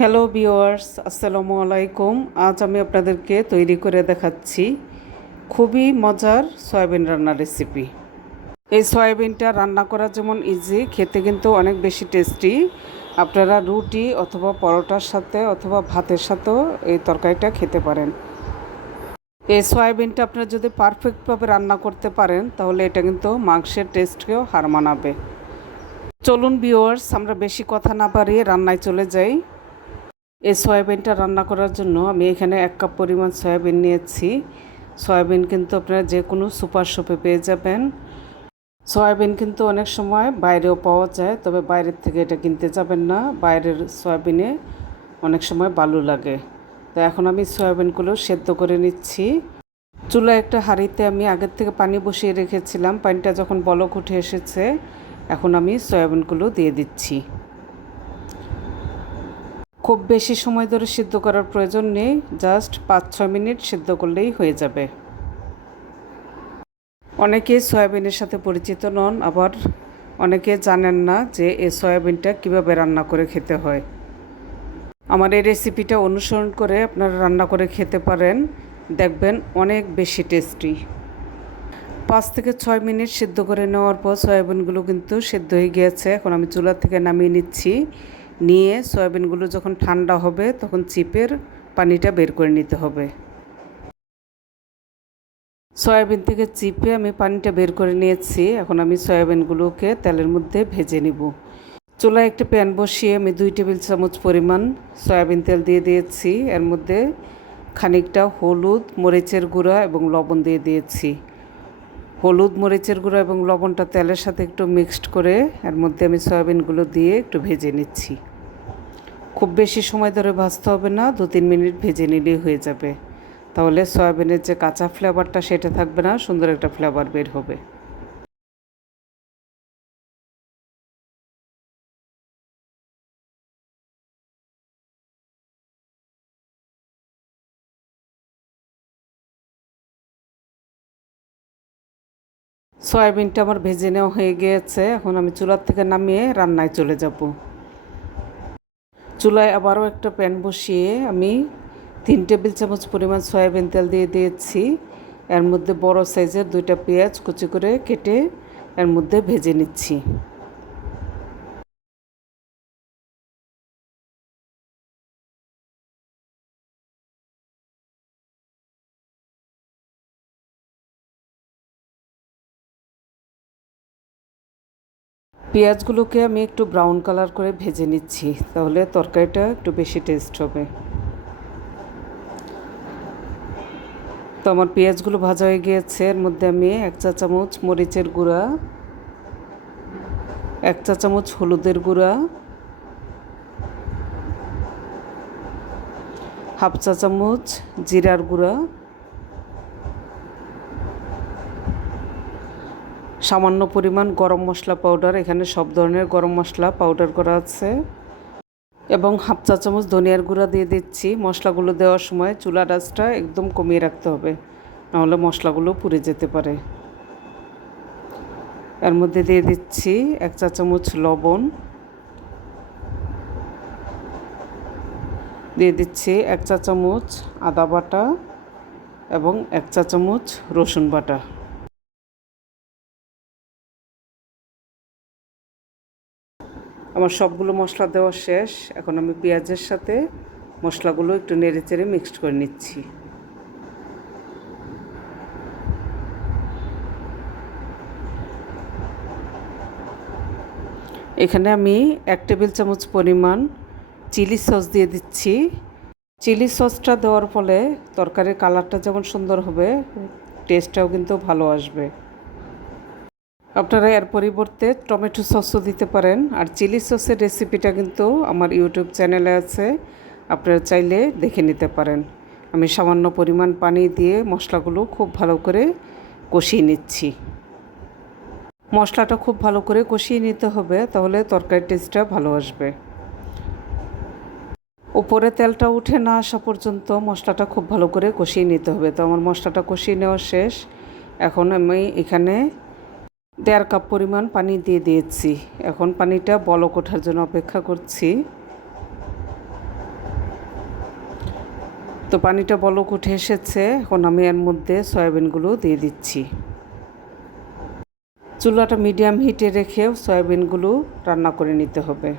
Hello viewers আসসালামু আলাইকুম আজ আমি আপনাদেরকে তৈরি করে দেখাচ্ছি খুবই মজার সয়াবিন রান্নার রেসিপি এই সয়াবিনটা রান্না করা যেমন ইজি খেতে কিন্তু অনেক বেশি টেস্টি আপনারা রুটি অথবা পরোটার সাথে অথবা ভাতের সাথেও এই তরকারিটা খেতে পারেন। এই সয়াবিনটা আপনারা যদি পারফেক্টভাবে রান্না করতে পারেন, তাহলে এটা কিন্তু মাংসের টেস্টকেও হার মানাবে। চলুন ভিওয়ার্স আমরা বেশি কথা না পারিয়ে রান্নায় চলে যাই। এই সয়াবিনটা রান্না করার জন্য আমি এখানে এক কাপ পরিমাণ সয়াবিন নিয়েছি। সয়াবিন কিন্তু আপনারা যে কোনো সুপার শপে পেয়ে যাবেন। সয়াবিন কিন্তু অনেক সময় বাইরেও পাওয়া যায়, তবে বাইরের থেকে এটা কিনতে যাবেন না। বাইরের সয়াবিনে অনেক সময় বালু লাগে। তো এখন আমি সয়াবিনগুলো সেদ্ধ করে নিচ্ছি। চুলা একটা হাঁড়িতে আমি আগের থেকে পানি বসিয়ে রেখেছিলাম। পানিটা যখন বলক উঠে এসেছে, এখন আমি সয়াবিনগুলো দিয়ে দিচ্ছি। খুব বেশি সময় ধরে সিদ্ধ করার প্রয়োজন নেই জাস্ট পাঁচ ছয় মিনিট সিদ্ধ করলেই হয়ে যাবে। অনেকে সয়াবিনের সাথে পরিচিত নন, আবার অনেকে জানেন না যে এই সয়াবিনটা কীভাবে রান্না করে খেতে হয়। আমার এই রেসিপিটা অনুসরণ করে আপনারা রান্না করে খেতে পারেন, দেখবেন অনেক বেশি টেস্টি। পাঁচ থেকে ছয় মিনিট সিদ্ধ করে নেওয়ার পর সয়াবিনগুলো কিন্তু সিদ্ধ হয়ে গিয়েছে, এখন আমি চুলা থেকে নামিয়ে নিচ্ছি। নিয়ে সয়াবিনগুলো যখন ঠান্ডা হবে তখন চিপের পানিটা বের করে নিতে হবে। সয়াবিন থেকে চিপে আমি পানিটা বের করে নিয়েছি। এখন আমি সয়াবিনগুলোকে তেলের মধ্যে ভেজে নিব। চুলায় একটা প্যান বসিয়ে আমি দুই টেবিল চামচ পরিমাণ সয়াবিন তেল দিয়ে দিয়েছি। এর মধ্যে খানিকটা হলুদ, মরিচের গুঁড়া এবং লবণ দিয়ে দিয়েছি। হলুদ মরিচের গুঁড়ো এবং লবণটা তেলের সাথে একটু মিক্সড করে, এর মধ্যে আমি সয়াবিনগুলো দিয়ে একটু ভেজে নিচ্ছি। খুব বেশি সময় ধরে ভাজতে হবে না, দু তিন মিনিট ভেজে নিলেই হয়ে যাবে। তাহলে সয়াবিনের যে কাঁচা ফ্লেভারটা সেটা থাকবে না, সুন্দর একটা ফ্লেভার বের হবে। সয়াবিনটা আমার ভেজে নেওয়া হয়ে গিয়েছে এখন আমি চুলার থেকে নামিয়ে রান্নায় চলে যাব। চুলায় আবারও একটা প্যান বসিয়ে আমি তিন টেবিল চামচ পরিমাণ সয়াবিন তেল দিয়ে দিয়েছি। এর মধ্যে বড় সাইজের দুইটা পেঁয়াজ কুচি করে কেটে এর মধ্যে ভেজে নিচ্ছি। পেঁয়াজগুলোকে আমি একটু ব্রাউন কালার করে ভেজে নিচ্ছি। তাহলে তরকারিটা একটু বেশি টেস্ট হবে। তো আমার পেঁয়াজগুলো ভাজা হয়ে গিয়েছে। এর মধ্যে আমি এক চা চামচ মরিচের গুঁড়া, এক চা চামচ হলুদের গুঁড়া, হাফ চা চামচ জিরার গুঁড়া সামান্য পরিমাণ গরম মশলা পাউডার এখানে সব ধরনের গরম মশলা পাউডার করা আছে। এবং হাফ চা চামচ ধনিয়ার গুঁড়া দিয়ে দিচ্ছি। মশলাগুলো দেওয়ার সময় চুলা ডাসটা একদম কমিয়ে রাখতে হবে, নাহলে মশলাগুলো পুড়ে যেতে পারে। এর মধ্যে দিয়ে দিচ্ছি এক চা চামচ লবণ। দিয়ে দিচ্ছি এক চা চামচ আদা বাটা এবং এক চা চামচ রসুন বাটা। আমার সবগুলো মশলা দেওয়া শেষ। এখন আমি পেঁয়াজের সাথে মশলাগুলো একটু নেড়ে চেড়ে মিক্সড করে নিচ্ছি। এখানে আমি এক টেবিল চামচ পরিমাণ চিলি সস দিয়ে দিচ্ছি। চিলি সসটা দেওয়ার ফলে তরকারির কালারটা যেমন সুন্দর হবে টেস্টটাও কিন্তু ভালো আসবে। আপনারা এর পরিবর্তে টমেটো সসও দিতে পারেন। আর চিলি সসের রেসিপিটা কিন্তু আমার ইউটিউব চ্যানেলে আছে। আপনারা চাইলে দেখে নিতে পারেন। আমি সামান্য পরিমাণ পানি দিয়ে মশলাগুলো খুব ভালো করে কষিয়ে নিচ্ছি। মশলাটা খুব ভালো করে কষিয়ে নিতে হবে, তাহলে তরকারির টেস্টটা ভালো আসবে। উপরে তেলটা উঠে না আসা পর্যন্ত মশলাটা খুব ভালো করে কষিয়ে নিতে হবে। তো আমার মশলাটা কষিয়ে নেওয়া শেষ। এখন আমি এখানে দেড় কাপ পরিমাণ পানি দিয়ে দিয়েছি। এখন পানিটা বলক ওঠার জন্য অপেক্ষা করছি। তো পানিটা বলক উঠে এসেছে, এখন আমি এর মধ্যে সয়াবিনগুলো দিয়ে দিচ্ছি। চুলাটা মিডিয়াম হিটে রেখে সয়াবিনগুলো রান্না করে নিতে হবে।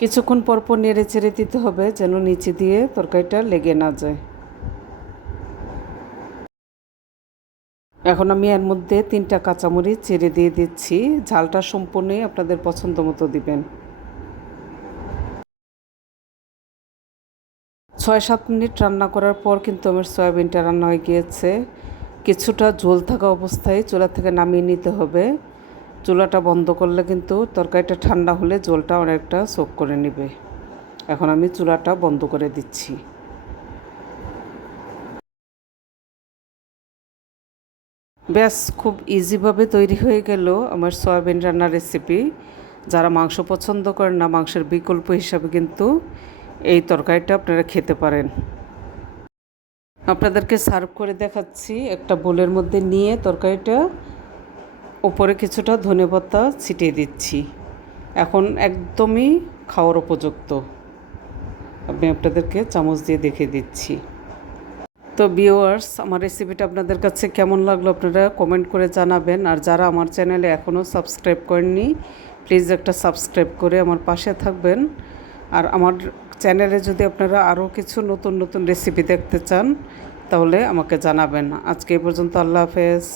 কিছুক্ষণ পর পর নেড়ে চেড়ে দিতে হবে যেন নিচে দিয়ে তরকারিটা লেগে না যায়। এখন আমি এর মধ্যে তিনটা কাঁচামরিচ চেড়ে দিয়ে দিচ্ছি। ঝালটা সম্পূর্ণই আপনাদের পছন্দ মতো দিবেন। ছয় সাত মিনিট রান্না করার পর কিন্তু আমার সয়াবিনটা রান্না হয়ে গিয়েছে। কিছুটা ঝোল থাকা অবস্থায় চুলা থেকে নামিয়ে নিতে হবে। চুলাটা বন্ধ করলে কিন্তু তরকারিটা ঠান্ডা হলে জলটা অনেকটা সোক করে নেবে। এখন আমি চুলাটা বন্ধ করে দিচ্ছি। ব্যাস, খুব ইজিভাবে তৈরি হয়ে গেল আমার সয়াবিন রান্নার রেসিপি যারা মাংস পছন্দ করেন না, মাংসের বিকল্প হিসাবে কিন্তু এই তরকারিটা আপনারা খেতে পারেন। আপনাদেরকে সার্ভ করে দেখাচ্ছি। একটা বোলের মধ্যে নিয়ে তরকারিটা উপরে কিছুটা ধনেপাতা ছিটিয়ে দিচ্ছি। এখন একদমই খাওয়ার উপযুক্ত। আমি আপনাদেরকে চামচ দিয়ে দেখে দিচ্ছি। তো ভিউয়ার্স আমার রেসিপিটা আপনাদের কাছে কেমন লাগল আপনারা কমেন্ট করে জানাবেন। আর যারা আমার চ্যানেলে এখনও সাবস্ক্রাইব করেননি প্লিজ একটা সাবস্ক্রাইব করে আমার পাশে থাকবেন। আর আমার চ্যানেলে যদি আপনারা আরও কিছু নতুন নতুন রেসিপি দেখতে চান, তাহলে আমাকে জানাবেন। আজকে এই পর্যন্ত আল্লাহ হাফেজ।